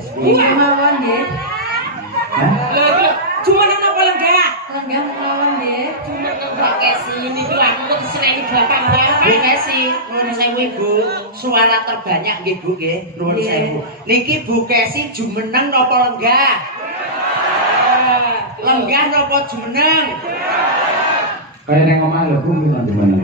Iya mawon nggih. Lho, cuma napa lenggah? Lenggah mawon nggih. Cuma napa kesi niku aku kok diseneni bapak Bapak. Bu Kesi, nuwun sewu Ibu. Suara terbanyak nggih Bu nggih. Nuwun sewu. Niki Bu Kesi jumeneng napa lenggah? Lenggah napa jumeneng? Kaya neng omah lho Bu gimana?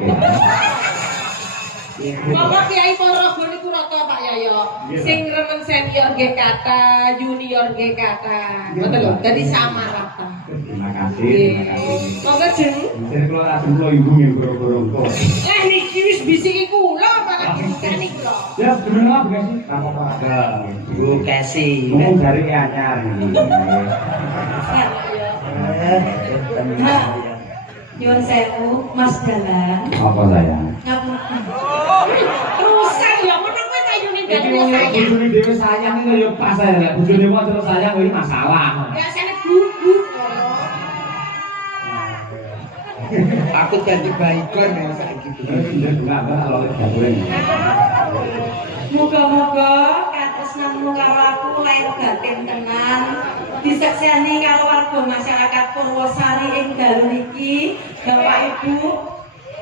Monggo Kiai Ponorogo niku rata Pak Yoyo. Sing remen senior nggih kata, junior nggih kata. Ngoten lho, dadi sama rata. Terima kasih. Monggo Jeng. Jadi kalau langsung ke ibu yang goro-goro kok. Niki wis bisiki kula malah dikani kula. Ya, sebenarnya apa sih? Apa-apa. Bu Kesi. Ngomong dari anyar ini. Nah, nyuwun sewu Mas Dalang. Apa sayang? Ngapunten. Rusak ya ngono kuwi kayune dalem saya. Bujuni dewe sayang itu ya pas saya. Bujuni kok terus sayang ini masalah. Biasane bubuk. Aku jadi baikon ya saiki. Enggak kalau gabung. Muga-muga katresnanmu karo aku lair batin tenan. Disaksiani karo warga masyarakat Purwosari ing dalu niki, Bapak Ibu.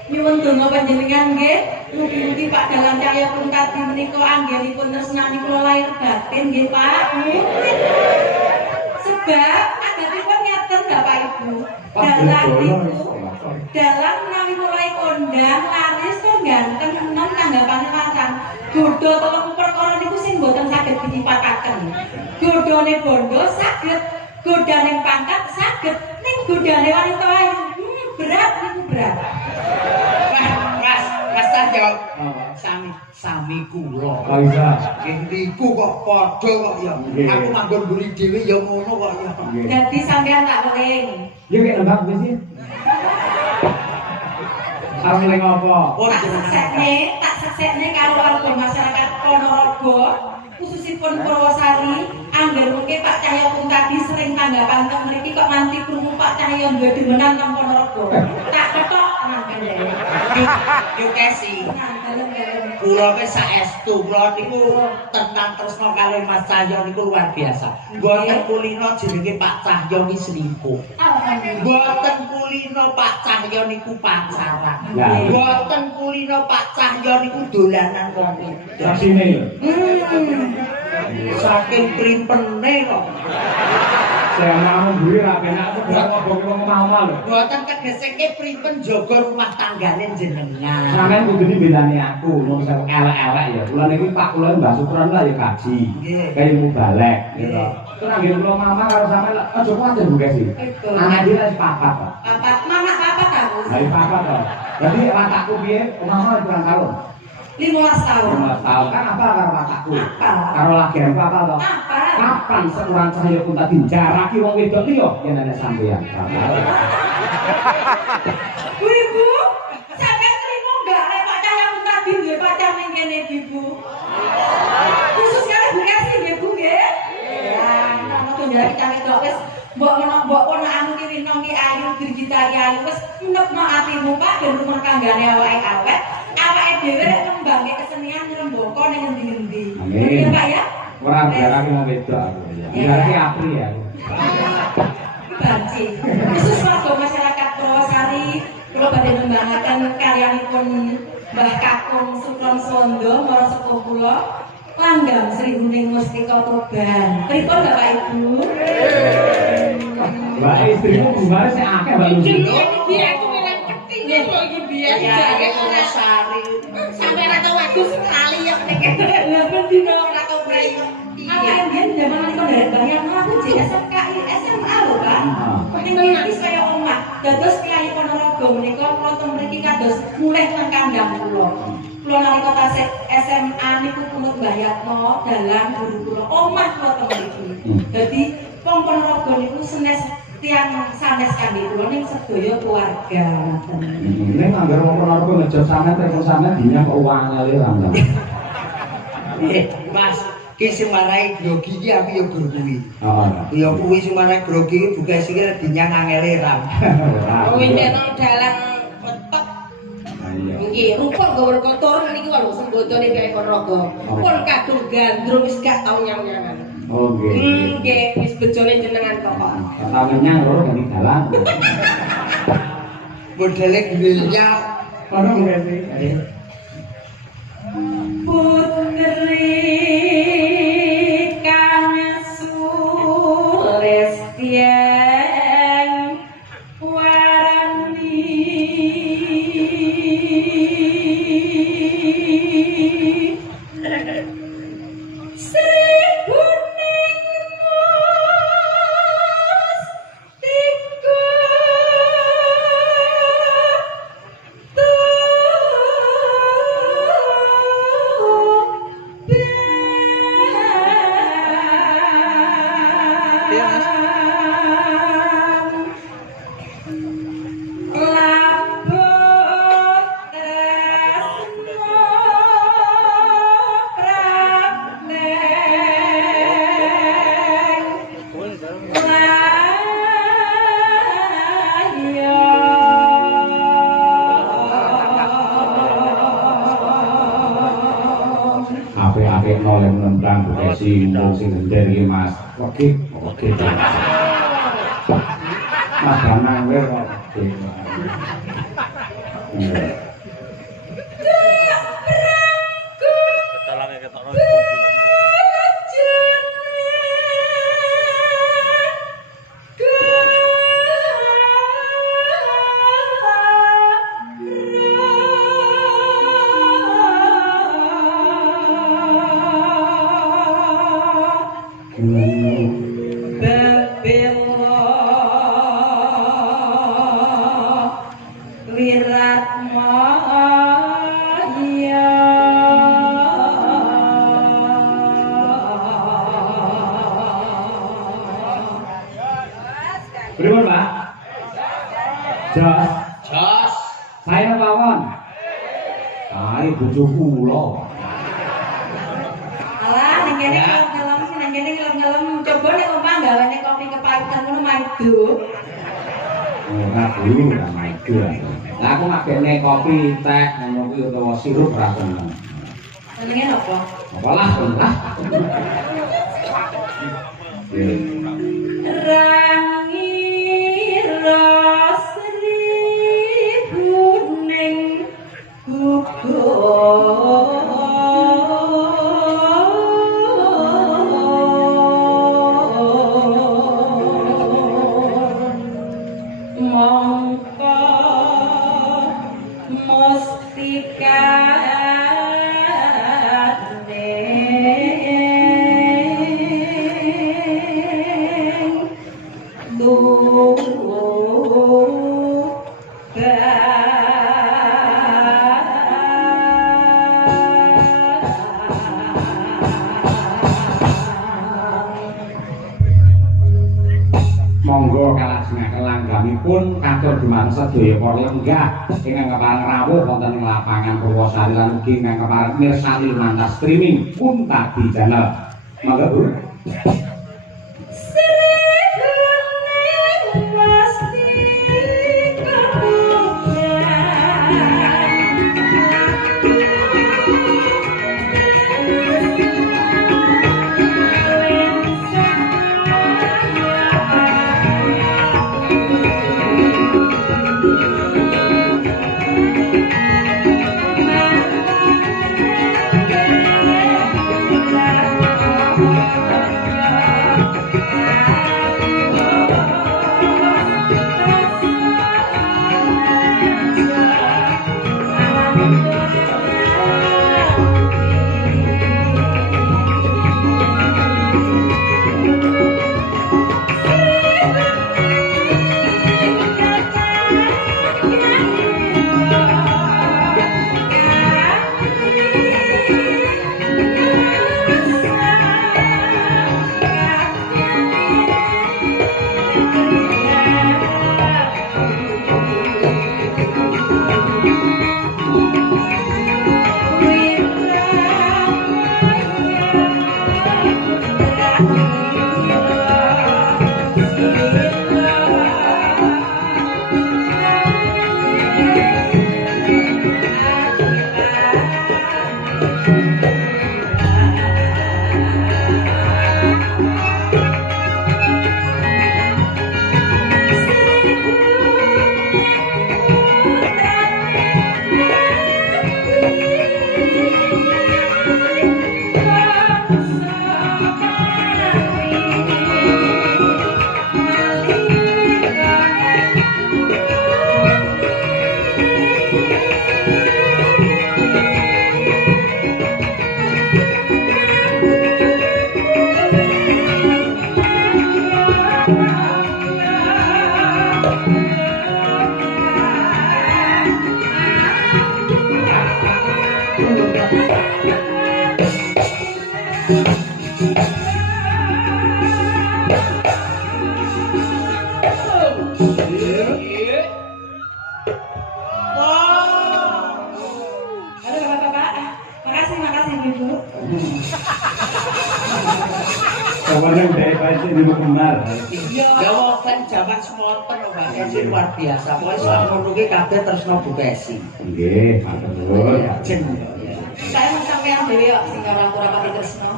Nyuwun donga panjenengan nggih, mugi-mugi Pak Dalang Cahya Pungkadi menika anggenipun tresnani kula lair batin nggih Pak. Sebab adatipun ngeten Bapak Ibu. Dalang menawi mulai kondang laris kok ganteng enom tanggapane wacan. Godho telung perkara niku sing mboten saged dipataken. Godhone bondo saged, godhane pangkat saged, ning godhane wanita ayu berat niku berat. Mas Cahyo. Sami kula. Oh iya. Nggih niku kok padha kok ya. Aku manggon mburi dhewe ya ngono kok ya. Dadi sampean tak weling. Ya kayak lembab wis sih. Sarung ning apa? Tak seksekne karo warga masyarakat Ponorogo, khususipun Purwosari, angger mungkin Pak Cahya Pungkadi sering tanggapan teng mriki kok nanti krungu Pak Cahya duwe demenan teng Ponorogo. Tak ketok nang kene. Yo Kesi. Nang dalem-dalem. Kula wis saestu, kula niku tenan tresna karo Mas Cahyo niku luar biasa. Mboten kulino jenenge Pak Cahyo ni selingkuh. Alhamdulillah. Mboten kulino Pak Cahyo niku pacaran. Ya. Mboten kulino Pak Cahyo niku dolanan wong wedok. Saksine ya. Saking primpene kok. Saya mau mburi ra penak aku gak ngobong wong omah-omah lho. Mboten tegeseke pripun jaga rumah tanggane jenengan. Sampeyan kudune bedane aku, wong sing elek-elek ya. Kula niki Pak kula Mbah Supran lah ya gaji. Kaya mu balek gitu. Terus nggih kula mama karo sampeyan aja kuwatir Bu Kesi. Anak dia wis papat kok. Papat, mana papat aku? Lah papat kok. Berarti watakku piye? Omah kurang tahun. 15 tahun. 15 tahun kan apa karo watakku? Apa? Karo lagi apa to? Apa? Kapan sekurang Cahya Pungkadi jaraki wong wedok liya yen ana sampeyan. Bu Ibu, sampeyan terima enggak nek Pak Cahya Pungkadi duwe pacar ning kene Ibu? Khusus karo Bu Kesi nggih Bu nggih? Ya, nang tunjak kita wedok wis mbok ponakmu ki Rino ki ayu Brigita ayu wis enepno atimu Pak ben rumah tanggane awake-awake. Awake dhewe rek ngembangke kesenian ngrembaka ning endi-endi. Amin. Ya Pak ya? Ora jaraki wong wedok aku. Jaraki apri ya. Banci. Khusus warga masyarakat Purwosari, kula badhe nembangaken karyanipun Mbah Kakung Sukron Sondo, para sepuh kula, Langgam Sri Guning Mustika Tuban. Pripun Bapak Ibu? Mbak istrimu gimana sih akeh Mbak Lucy? Iki aku mireng petinge kok iki biyen jare ora sari. sampe ora tau aku sekali ya nek. Lah ben dina Ora tau brei. apa yang dia zaman nalika nderek bayang aku jek SMKI SMA lho Pak. Ning iki saya omah. Dados Kiai Ponorogo menika kula teng mriki kados mulih teng kandhang kula. Kula nalika tasik SMA niku punut Mbah Yatno dalan guru kula omah kula teng mriki. Dadi wong Ponorogo niku senes tiang sanes kangge kula ning sedaya keluarga. Ning anggere wong Ponorogo ngejot sampean telepon sampean dinya kok wangel ya Rangga. Mas, ki sing marai grogi iki aku ya guru kuwi. Heeh. Ya kuwi sing marai grogi iki buka sing dinyang angele ram. Kuwi nek dalan kotok. Nggih, rupa gawe kotor niki lho sembodone Kiai Ponorogo. Pun kadung gandrung wis gak tau nyang-nyangan. Oh nggih. Nggih, wis bojone jenengan kok. Pertamanya loro ganti dalan. Modele grillnya Kono nggih sih. Putri kang sulistyen warani apik-apik noleh nentang bukesi mung sing gender iki Mas. Oke. Mas Danang wae kok. Pripun, Pak? Jos. jos. Saya mawon. Ae bojo kula. Alah, ning kene ngelem sing nang kene ngelem-ngelem coba nek omah gawane kopi kepahitan ngono maido. Ora dulu ra maido. Lah aku mak kene kopi, teh ngono kuwi utawa sirup ra seneng. Senenge napa? Apalah, lah. Rangi rosri kuning mongko mustika Monggo kalajengaken langgamipun katur dumateng sedaya para lenggah ingkang kepareng rawuh wonten ing lapangan Purwosari lan ugi ingkang kepareng mirsani mantas streaming Untadi Channel. Monggo Bu. Yeah. Halo Bapak-bapak. Makasih Ibu. Kawannya udah baik dulu benar. Ya kan zaman semonten lho Mbak Kesi luar biasa. Pokoke sak ngono ki kabeh tresno Bu Kesi. Nggih, matur. Jeng. Saya mau sampean dhewe kok sing ora pati tresno.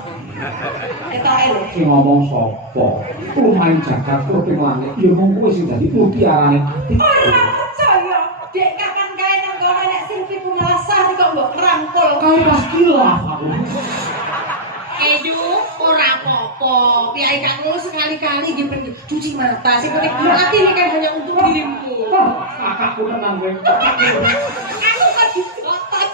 Ketoke lho. Sing ngomong sapa? Lumayan jagat kok ping langit. Ya mung kowe sing dadi mutiarane ati. Ora percaya. Dek kapan kae nang kono nek sing pitu melasah kok mbok rangkul. Kau pas kilaf aku. Keju ora apa-apa. Piyai Kang Lu sekali-kali nggih pengen cuci mata. Sing penting hati ini kan hanya untuk dirimu. Kakakku tenang kowe. Aku kok digotos.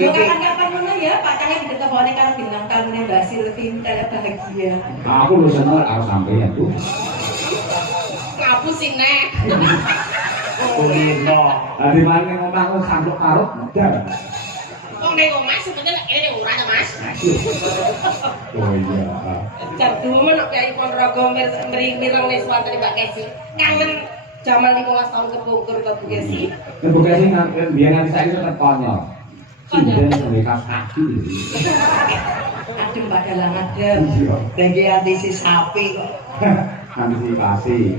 Yo kapan-kapan ngono ya, pacane ditetepone karo bintang tamune Mbak Silvin tele bahagia. Aku lu seneng karo sampeyan tuh. Kamu sih nek. Kulino. Lah di mana ngomong sangkut karut ndar. Kok nek omah sebenarnya lek kene ora ta Mas. Oh iya. Jar dumen nek Kyai Ponorogo mireng ning wonten Mbak Kesi. Kangen jaman 15 tahun kepungkur ke Bu Kesi. Bu Kesi biyen nganti saiki tetep konyol. Sinden mereka kaki. Adem padalang adem. Iya. Iki antisi sapi kok. Antisipasi.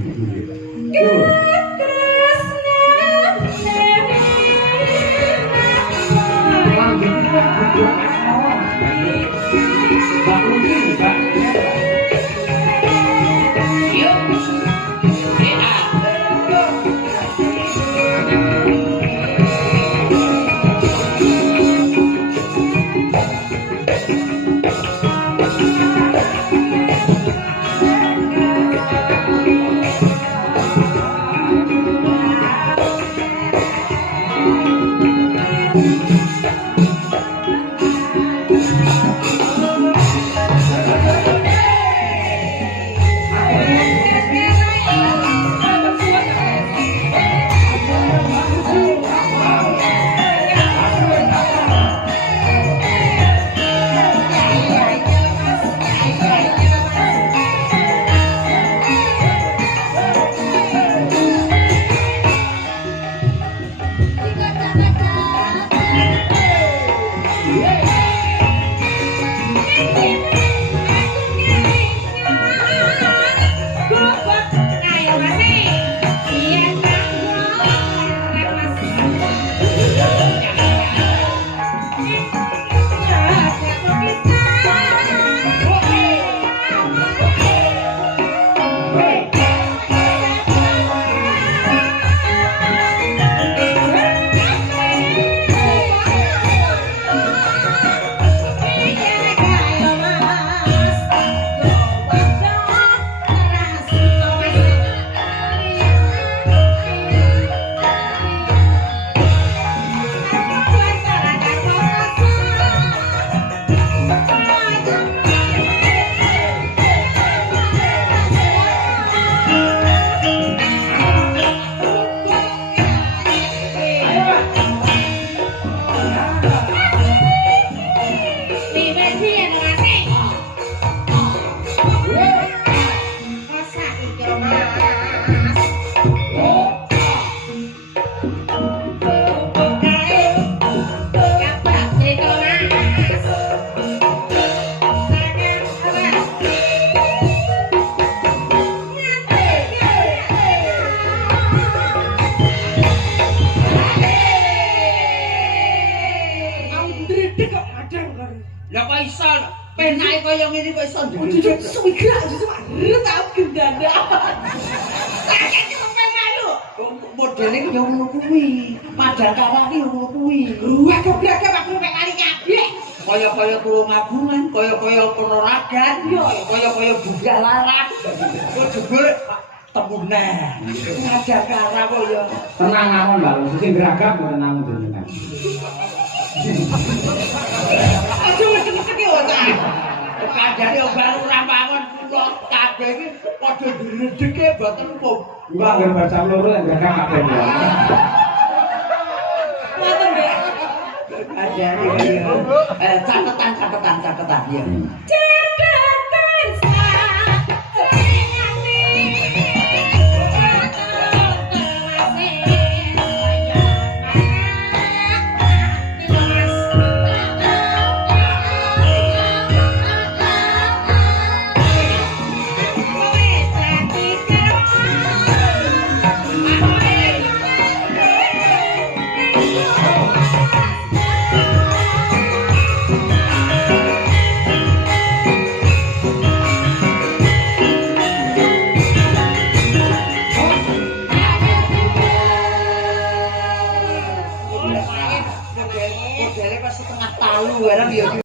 Lah kok iso penake kaya ngene kok iso Udah suwi gerak cuma tau gendanda. Sakit kok malu. modeling yo ngono kuwi. Padahal kawani yo ngono kuwi. Wah gebrakan aku mek kali kabeh. Kaya-kaya tulung agungan, kaya-kaya penolakan, kaya-kaya budak larang. Kok jebul temunan. Ada kara kok yo. Tenang mawon, Mbak. Sing geragap mboten namung jenengan. Aja ngecek-ngecek yo ta. Kandhane baru ora bangun kula kabeh iki padha dredege mboten umum. Mbak nggih baca loro yang geragap kabeh. Ngoten, Mbak. Catatan ya. Modele pas setengah talu barang ya.